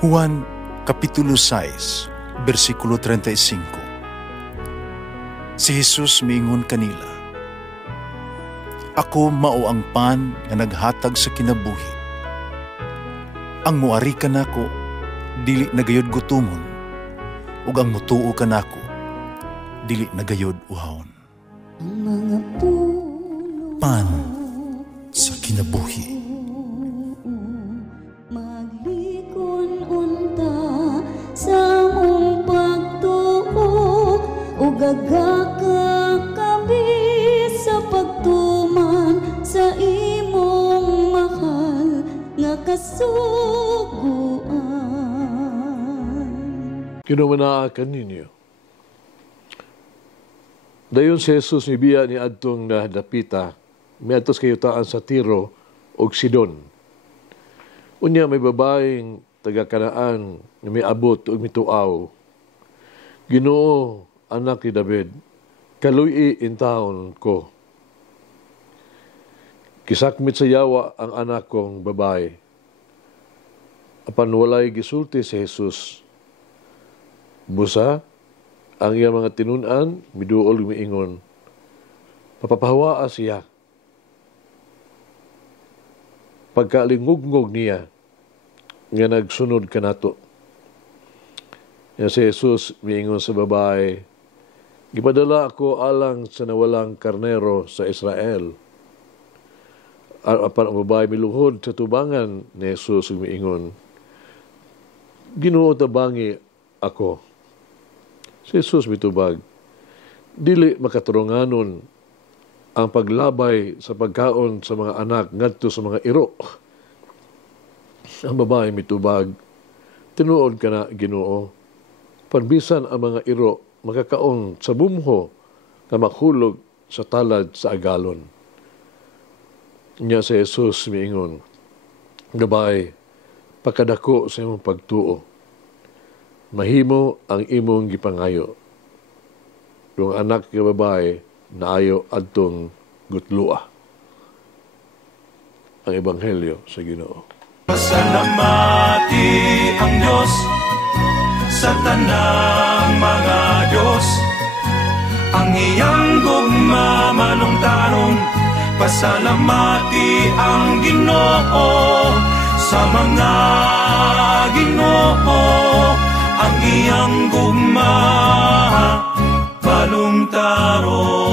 Juan Kapitulo 6, versikulo 35. Si Jesus miingon kanila, "Ako mao ang pan nga naghatag sa kinabuhi. Ang muari kanako dili nagayod gutumon, ug ang mutuo kanako dili nagayod uhawon." Pan sa kinabuhi. Sa mong pagtuo o gagakakabi sa pagtuman sa imong mahal nga kasuguan. Kinumanaakan ninyo. Dayon si Jesus mibiya ni adtong dapita, miadtos kayutaan sa Tiro ug Sidon. Unya may babaeng taga-Kanaan nga may abot ug mituaw. Ginoo, anak ni David, kaluy in taon ko. Kisakmit sa yawa ang anak kong babae. Apan walay gisulti si Jesus. Busa, ang iyang mga tinunan, miduol miingon, papapahawaa siya. Pagkalingugngog niya, nga nagsunod kanato. Nga si Jesus miingon sa babae, "Gipadala ako alang sa nawalang karnero sa Israel." Apan ang babae miluhod sa tubangan ni Jesus miingon, "Ginoo, tabangi ako." Si Jesus mitubag, "Dili makaturunganon ang paglabay sa pagkaon sa mga anak ngadto sa mga iro." Ang babae mitubag, "Tinuod ka na, Ginoo, panbisan ang mga iro makakaon sa bumho na makhulog sa talad sa agalon." Nya si Jesus miingon, "Babae, pakadako sa imong pagtuo. Mahimo ang imong gipangayo." Yung anak nga babae naayo adtong gutlua. Ang Ebanghelyo sa Ginoo. Pasalamati ang Diyos sa tanang mga Diyos, ang iyang gugma manungtanon. Pasalamati ang Ginoo sa mga Ginoo, ang iyang gugma manungtanon.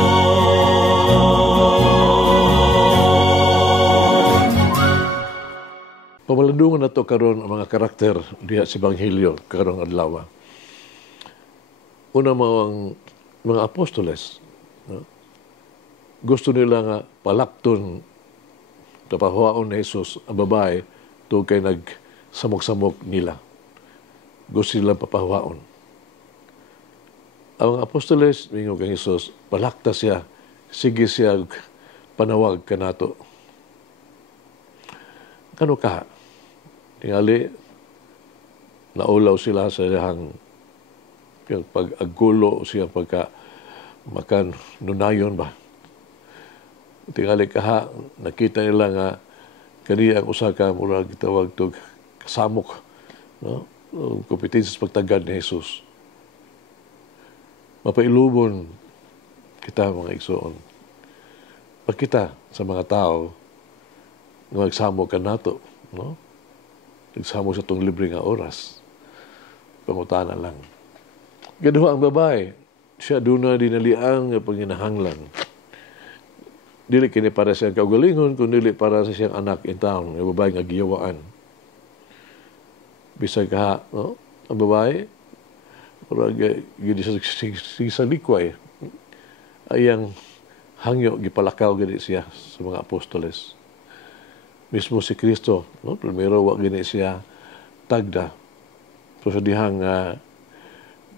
Pamalandungan na ito karon ang mga karakter diha sa Ebanghelyo karong adlaw. Una mga apostoles, no? Gusto nila nga palakton tapahuaon ni Jesus ang babae to kay nagsamok-samok nila. Gusto nila papahuaon. Ang mga apostoles mingo kang Jesus, palakta siya, sige siya panawag kanato. Kano ka? Tingali, naulaw sila sa ihang pag-agulo siya pagka makan nunayon ba. Tingali kaha, nakita nila nga kaniya ang usa ka mura gitawag tog kasamok, no? Kompetensya sa pagtagad ni Jesus. Mapailubon kita mga igsoon. Pagkita sa mga tao nga magsamok ka nato, no? Nagsamo sa itong libre nga oras. Pangutana lang. Gaduha ang babae. Siya doon na dinaliang nga panginahanglan. Dili kini para siyang kaugalingon, kundi para sa siyang anak in town, ang babae nga giyawaan. Bisag ka, no? Ang babae, gini sa likway, ayang hangyo, gipalakaw gini siya sa mga apostoles. Mismo si Kristo, no? Primero, wag gini siya tagda. So sa dihang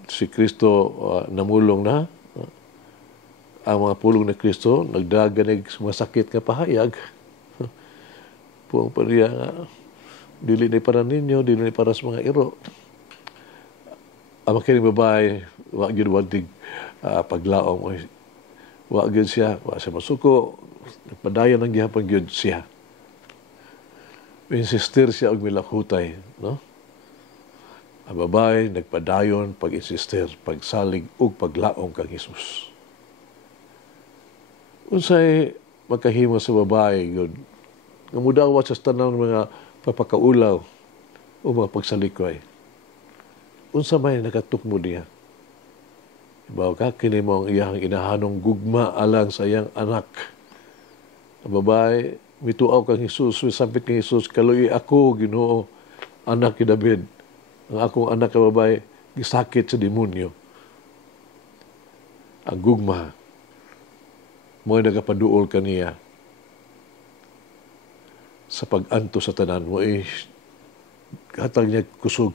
si Kristo namulong na, ang mga pulong ni Kristo, nagdaganig masakit nga pahayag. Puwang pa niya nga, dili ni para ninyo, dili ni para sa mga iro. Ang makinig babae, wag yun wadig paglaong. Wag yun siya, wag siya masuko, nagpadayan ng gihapon yun siya. Insistir siya og milakutay, no? Ang babae nagpadayon, pag-insister, pagsalig ug paglaom kang Hesus. Unsay makahimo sa babae yun, nga mudawat sa tanang mga papakaulaw o mga pagsalikoy. Unsa may nakatukmo niya. Ibaw ka, kini mo ang iyang inahanong gugma alang sa iyang anak. Ang babae, mituaw kang Hesus, misampit kang Hesus, kaluy ako, Ginoo, anak ni David. Ang akong anak na babae, gisakit sa demonyo. Ang gugma, mo'y nagapaduol kaniya sa pag-anto sa tanan mo hatag niya kusog.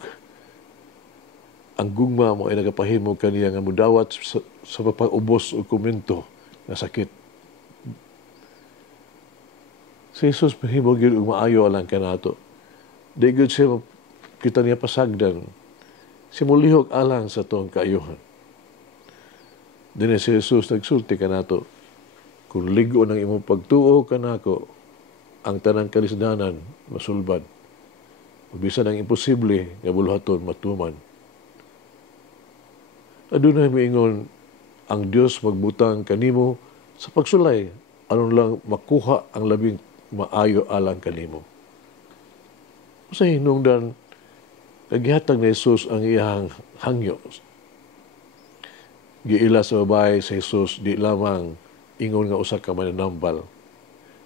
Ang gugma mo ay nagapahimo kaniya nga mudawat sa pag-ubos o komento na sakit. Si Jesus mahimo gyud og maayo alang kanato. Di gyud siya kita niya pasagdan. Simulihok alang sa tong kaayuhan. Dinhi si Jesus nagsulti kanato, kung ligo ng imong pagtuo kanako, ang tanang kalisdanan masulbad. Bisan ang imposible nga buluhaton matuman. Adunay miingon ang Dios magbutang kanimo sa pagsulay aron lang makuha ang labing maayo alang kanimo. Sa hinungdan kagihatag ni Jesus ang iyang hangyo. Giila sa babae sa Jesus di lamang ingon nga usa ka mananambal.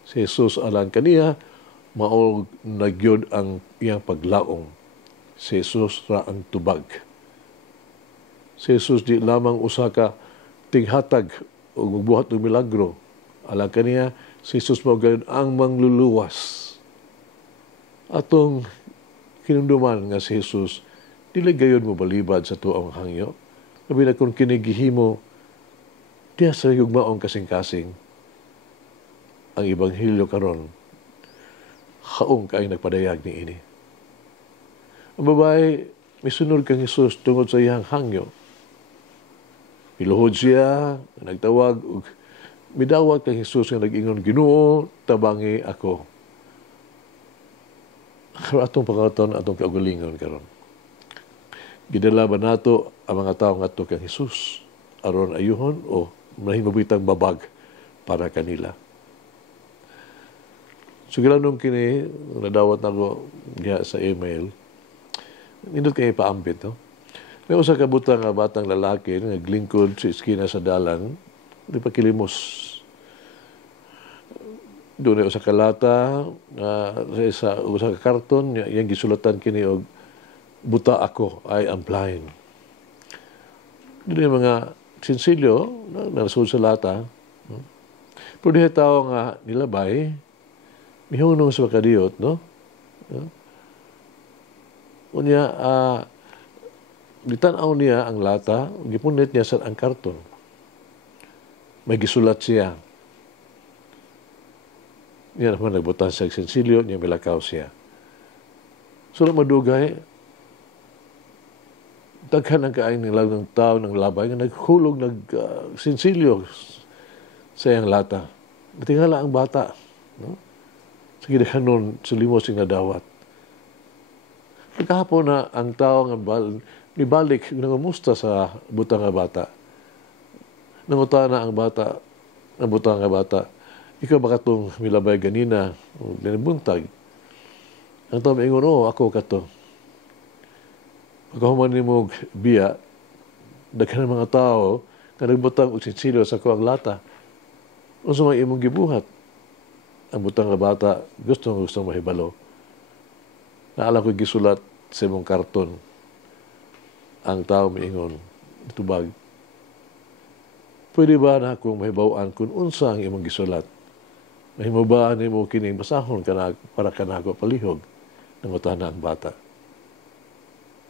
Si Jesus alang kaniya mao nagyod ang iyang paglaom. Si Jesus ra ang tubag. Si Jesus di lamang usa ka tinghatag o magbuhat og milagro. Alang kaniya si Jesus mao gayud ang mangluluwas. Atong kinumduman nga si Jesus dili gayud mo balibad sa tuong hangyo. Labi na kung kinigihimo diya sa yugmaong kasing-kasing ang Ebanghelyo karon haong kay nagpadayag ni ini. Ang babae misunod kang Hesus tungod sa iyang hangyo. Miluhod siya, nagtawag ug midawat kang Hesus nga nag-ingon, Ginoo, tabangi ako. Pero atong pagkataon, atong kaugalingon karon. Gidala ba nato ang mga tao ngadto kang Hesus aron ayuhon o mahimabitang babag para kanila? So gilanom kini nadawat nako diha sa email. Nindot kay paambit no. May usa ka butang nga batang lalaki nga naglingkod sa eskina sa dalan, di pa kilimos. Doon ay usa ka lata sa usa ka karton yang gisulatan kini og buta ako, I am blind. Doon mga sinsilyo nasul sa lata. Pero diha tao nga nilabay, mihunong sa kadiyot, no? Unya, ditanaw niya ang lata, gipunit niya sa ang karton. May gisulat siya. Niya naman nagbutan sa sensilyo, niya milakaw siya. So, madugay, daghan ang kaayong nilaw ng tao ng labay, nga naghulog, sensilyo sa iyang lata. Natingala ang bata, no? Sige dekanon sa limos nga dawat. Pagkahapon na ang tao nga nibalik nangumusta sa butang nga bata. Nangutana ang bata, ang butang nga bata, ikaw ba katong milabay ganina o dinibuntag? Ang tao maingon, ako kato. Pagkahuman ni mo biya, daghan ng mga tao nga nagbutang og sinsilyo sa kuwang lata. Unsa may imong gibuhat? Ang butang nga bata, gustong mahibalo. Naalam ko gisulat sa imong karton. Ang tao miingon, itubag. Pwede ba na akong mahibawan kung unsa ang imong gisulat? Mahimabaan mo kining basahon para kanako palihog ng utana ang bata.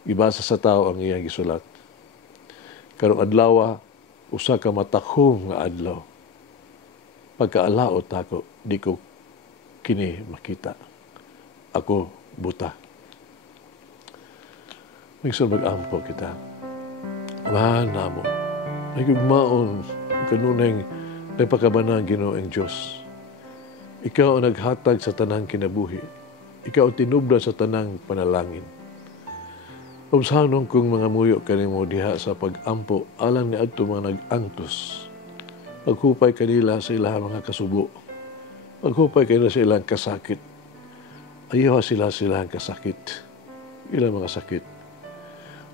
Ibasa sa tao ang iyang gisulat. Karong adlaw, usa ka matakhong nga adlaw. Pagkaalaot ako, di ko kini makita. Ako buta. Migsod mag-ampo kita. Mahal na mo. May gugmaon kanunay nagpakabanang Ginoong Diyos. Ikaw ang naghatag sa tanang kinabuhi. Ikaw ang tinubdan sa tanang panalangin. Obsahanon kong mga muyo kanimo diha sa pag-ampo alang ni adto mga nag-antos. Paghupay kanila sa ilang mga kasubo. Paghupay kanila sa ilang kasakit. Ayaw sila silang kasakit. Ilang mga sakit.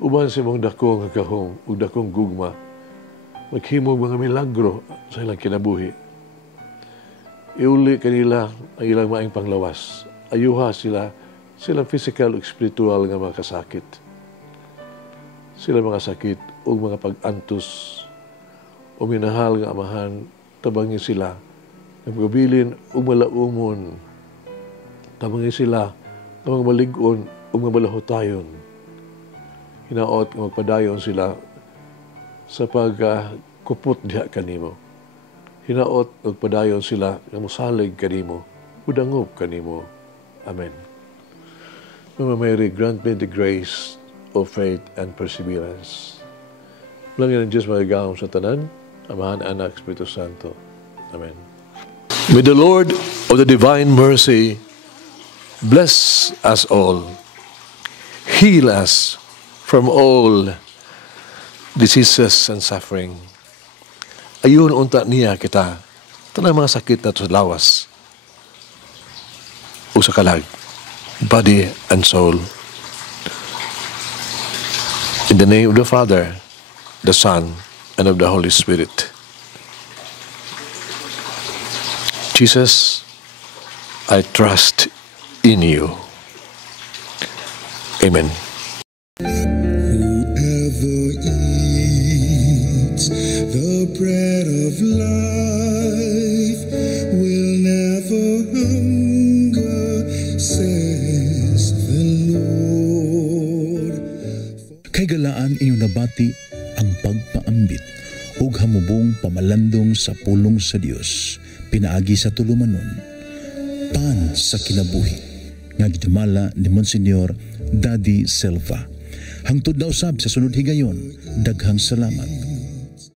Uban sa mong dako nga kahong ug dakong gugma. Maghimog mga milagro sa ilang kinabuhi. Iuli kanila ang ilang maing panglawas. Ayuha silang physical ug spiritual nga mga kasakit. Sila mga sakit o mga pag-antos o minahal nga amahan, tabangin sila. Nagpabilin o malaumon, tabangin sila ng mga maligon o mga malahotayon. Hinaot nga magpadayon sila sa pagkupot diha kanimo. Hinaot magpadayon sila nga musalig kanimo, udangop kanimo. Amen. Mama Mary, grant me the grace of faith and perseverance. Langin ang Diyos magagawang sa tanan, Amahan, Anak, Espiritu Santo. Amen. May the Lord of the divine mercy bless us all, heal us from all diseases and suffering. Ayun unta niya kita, tanang mga sakit na sa lawas o sa kalag, body and soul. In the name of the Father, the Son, and of the Holy Spirit. Jesus, I trust in you. Amen. Whoever eats the bread of life will never hunger, says the Lord. Kay galaan inyong nabati ang pagpaambit ug hamubong pamalandong sa pulong sa Dios pinaagi sa tulumanon pan sa kinabuhi nga gidumala ni Monsignor Daddy Silva. Hangtod na usab sa sunod higayon, daghang salamat.